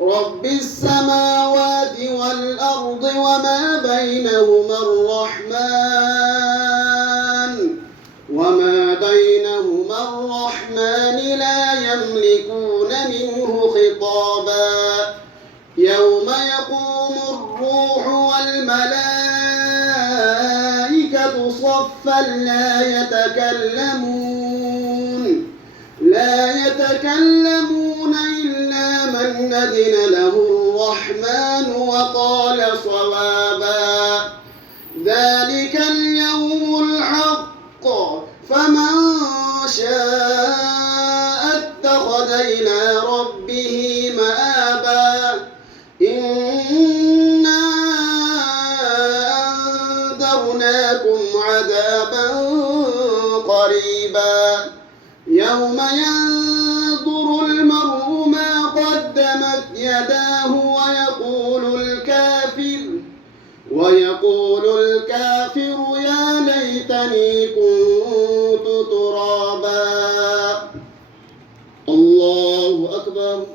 رب السماوات والأرض وما بينهما الرحمن لا يملكون منه خطابا يوم يقوم الروح والملائكة صفا لا يتكلمون إلا من أذن له الرحمن وقال صوابا ذلك اليوم الحق فمن شاء اتخذ إلى ربه مآبا إنا أنذرناكم عذابا قريبا يوم ينظر المرء ما قدمت يداه ويقول الكافر يا ليتني كنت ترابا. الله أكبر.